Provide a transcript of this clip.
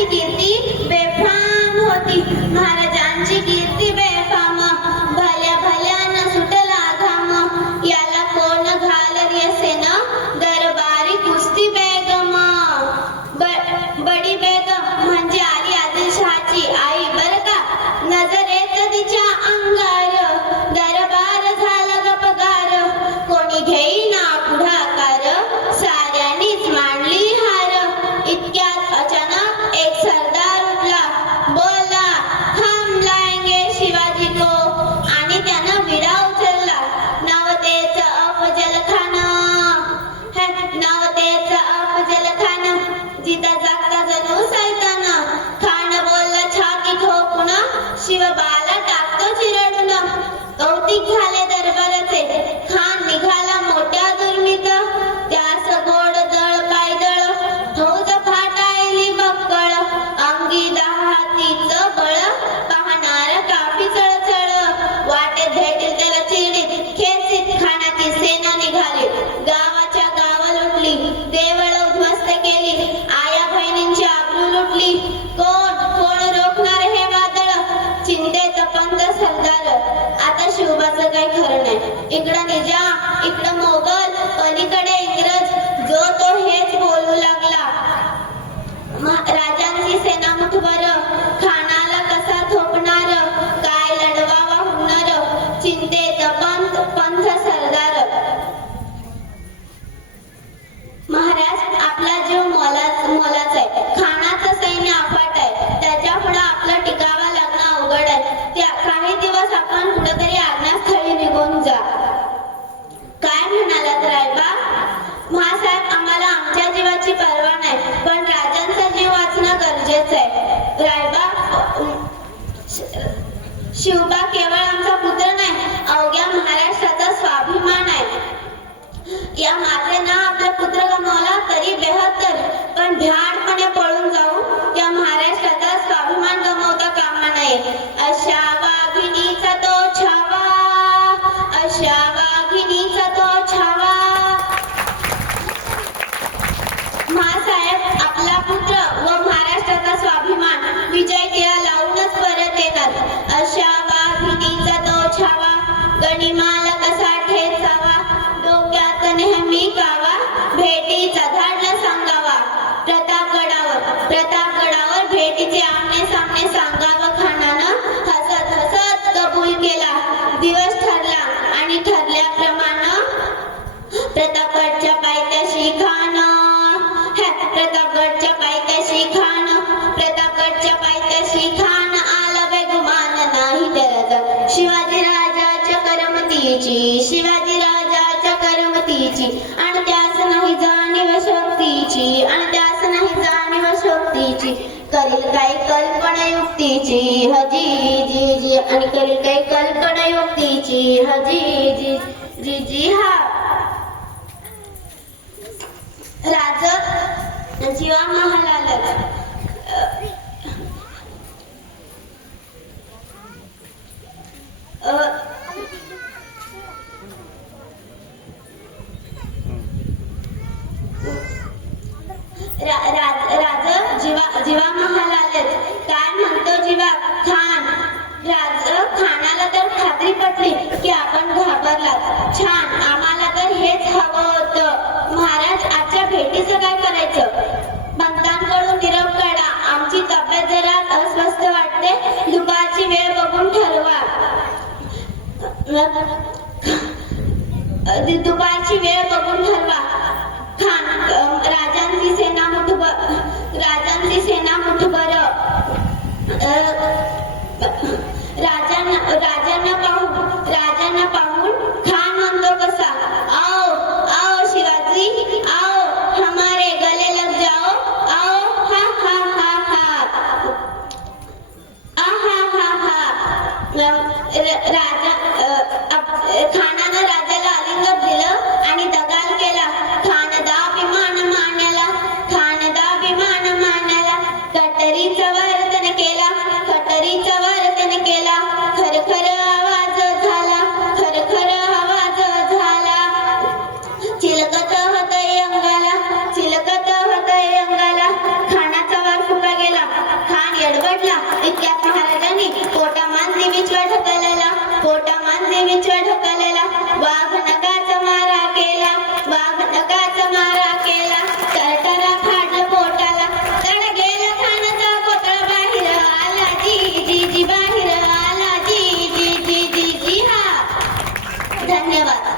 महाराजांची कीर्ती बेफाम होती, महाराजांची कीर्ती बेफाम. भल्या भल्यानं सुटला घाम, याला कोण घालरी असेन दरबारी कुस्ती बेगम. बडी बेगम म्हणजे आली आदिलशहाची आई बर का. नजरेत तिच्या अंगार दरबार झाला गपगार. कोणी घेईना पुढाकार, साऱ्यांनीच मांडली हार. इतक्यात अचानक एक सरदार उठला, बोला हम लाएंगे शिवाजी को, आणि त्यानं विडा उचलला. नवतेच अफजल खान, नवतेच अफजल खान, जिता जागता जणू सैतान. खान बोलला छाती ठोकून, शिवबाला टाकतो चिरडून. कौतिक झाले दरबाराचे, खान निघाला मोठ्या दुर्मित. त्यास गोड दळ पायदळ, फौज फाटायली बक्कळ. अंगी दहातीच बळ, पाहणार काफी चळचळ. वाटेत भेटेल त्याला चिरडीत, खेचीत खानाची सेना निघाली. गावाच्या गाव लुटली, देवळ उद्ध्वस्त केली. आया बहिणींची आबरू लुटली. कोण कोण रोखणार हे वादळ, चिंतेत पंत सरदार. आता शिवबाचं काही खरं नाही. इकडं निजाम, इकडं मोगल, पलीकडे इंग्रज. जो तो हेच बोलू लागला. राजांची सेना मुठभर, खानाला कसा थोपणार, काय लढवावा हुनर. चिंतेत पंथ सरदार. महाराज आपला जीव मोलाचा आहे. खानाचं सैन्य अफाट आहे, त्याच्या पुढे आपलं टिकावा लागणं अवघड आहे. त्या काही दिवस आपण कुठेतरी आज्ञास्थळी निघून जा. काय म्हणालात रायबा? महासाहेब आम्हाला आमच्या जीवाची पर्वा नाही, पण राजांचा जीव वाचणं गरजेचं आहे. रायबा शिवबा केवळ आमचा पुत्र नाही, अवघ्या महाराष्ट्राचा स्वाभिमान आहे. या मातेनं आपला पुत्र गमावला तरी बेहत्तर, पण भ्याडपणे पळून जाऊ या महाराष्ट्राचा स्वाभिमान गमावता कामा नये. अशा वाघिणीचा तो छावा, अशा वाघिणीचा तो छावा. महासाहेब आपला पुत्र व महाराष्ट्राचा स्वाभिमान विजय टिळा लावूनच परत येतात. अशा वाघिणीचा तो छावा, गणिमाला कसा ठेचावा. डोक्यात नेहमी कावा, भेटीचा धाडला सांगावा. प्रतापगडावर भेटीचे आमने सामने सांगावं. खानानं हसत हसत कबूल केला. दिवस ठरला आणि ठरल्याप्रमाणे प्रतापगडच्या पायथ्याशी खान, प्रतापगडच्या पायथ्याशी खान, प्रतापगडच्या पायथ्याशी खान. आला बेगुमान नाही त्याचा, शिवाजी राजाच्या करमतीची, शिवाजी राजाच्या करमतीची. आणि त्यास नाही जाणीव शक्तीची, आणि त्यास नाही जाणीव शक्तीची. करील काही कल्पना युक्तीची, हजी जी जी. आणि करील काही कल्पना युक्तीची, हजी जी जी जी. हा राज जीवा महालालच. जीवा महालालच. काय म्हणतो जीवा? खान. खानाला तर खात्री पटली की आपण घाबरलात. छान, आम्हाला तर हेच हवं होतं. महाराज आजच्या भेटीचं काय करायचं? पंतांकडून निरोप काढा. आमची तब्येत जरा अस्वस्थ वाटते, दुपारची वेळ बघून ठरवा. दुपारची वेळ बघून ठरवा. खान राजांची सेना मुठभर, राजांची सेना मुठभर. राजांना पाहून खान म्हणतो कसा, आओ आओ शिवाजी आओ, हमारे गले लग जाओ, आओ. हा हा हा हा, हा हा हा. राजा खानानं राजाला आलिंगन दिलं आणि दगाल केला. खानदा विमान मानाला, खानदा विमान मानाला. कटरीचा वर्तन केला, कटरीचा वर्तन केला. खरखर आवाज झाला, खरखर आवाज झाला. चिलकत होतय अंगाला, चिलकत होतय अंगाला. खानाचा वार फुका गेला. धन्यवाद.